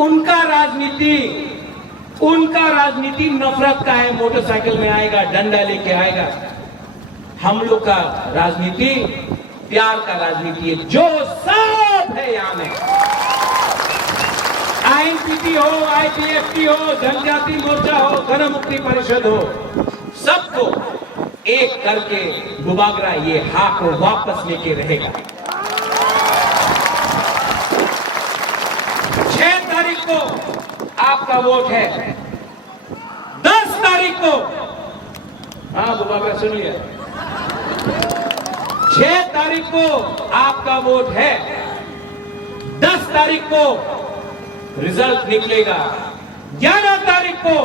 उनका राजनीति नफरत का है, मोटरसाइकिल में आएगा, डंडा लेके आएगा। हम लोग का राजनीति प्यार का राजनीति है, जो सब है यहां में, आईएनपीटी हो, आईपीएफटी हो, जनजाति मोर्चा हो, गण मुक्ति परिषद हो, सबको एक करके गुबागरा ये हाथ को वापस लेके रहेगा। 6 तारीख को आपका वोट है, 10 तारीख को, हाँ गुबागरा सुनिए, 6 तारीख को आपका वोट है, 10 तारीख को रिजल्ट निकलेगा, 11 तारीख को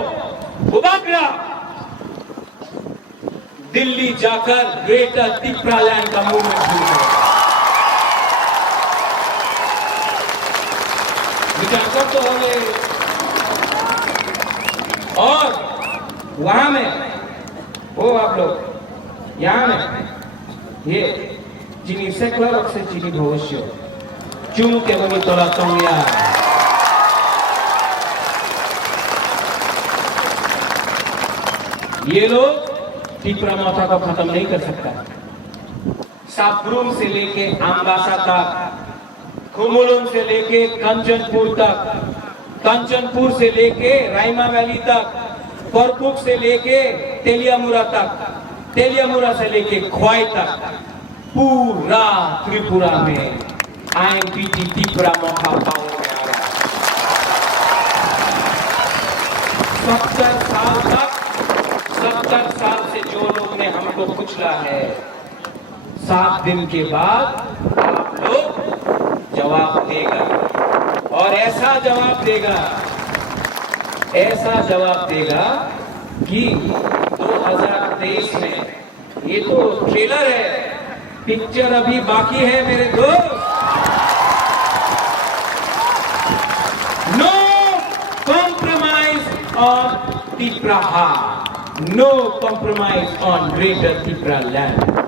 गुबागरा दिल्ली जाकर ग्रेटर त्रिपुरा लैंड का मूवमेंट शुरू करेगा। विचार कर तो होंगे। और वहां में वो आप लोग यहां में ये चीनी सेकुलर और से चीनी भविष्य चुन के बनी तोला तोंगिया ये लोग त्रिपुरा माता को खत्म नहीं कर सकता। साबरूम से लेके अम्बासा तक, खुमुलुम से लेके कंचनपुर तक, कंचनपुर से लेके राइमा वैली तक, परकुक से लेके तेलियामुरा तक, तेलियामुरा से लेके ख्वाई तक, पूरा त्रिपुरा में आईएनपीटी त्रिपुरा मौका पावर में आ रहा है। 70 साल से जो लोग ने हमको कुचला है, 7 दिन के बाद आप लोग जवाब देगा, और ऐसा जवाब देगा कि 2023 में, ये तो ट्रेलर है, पिक्चर अभी बाकी है मेरे दोस्त। No compromise on Tripura, no compromise on greater Tripura land.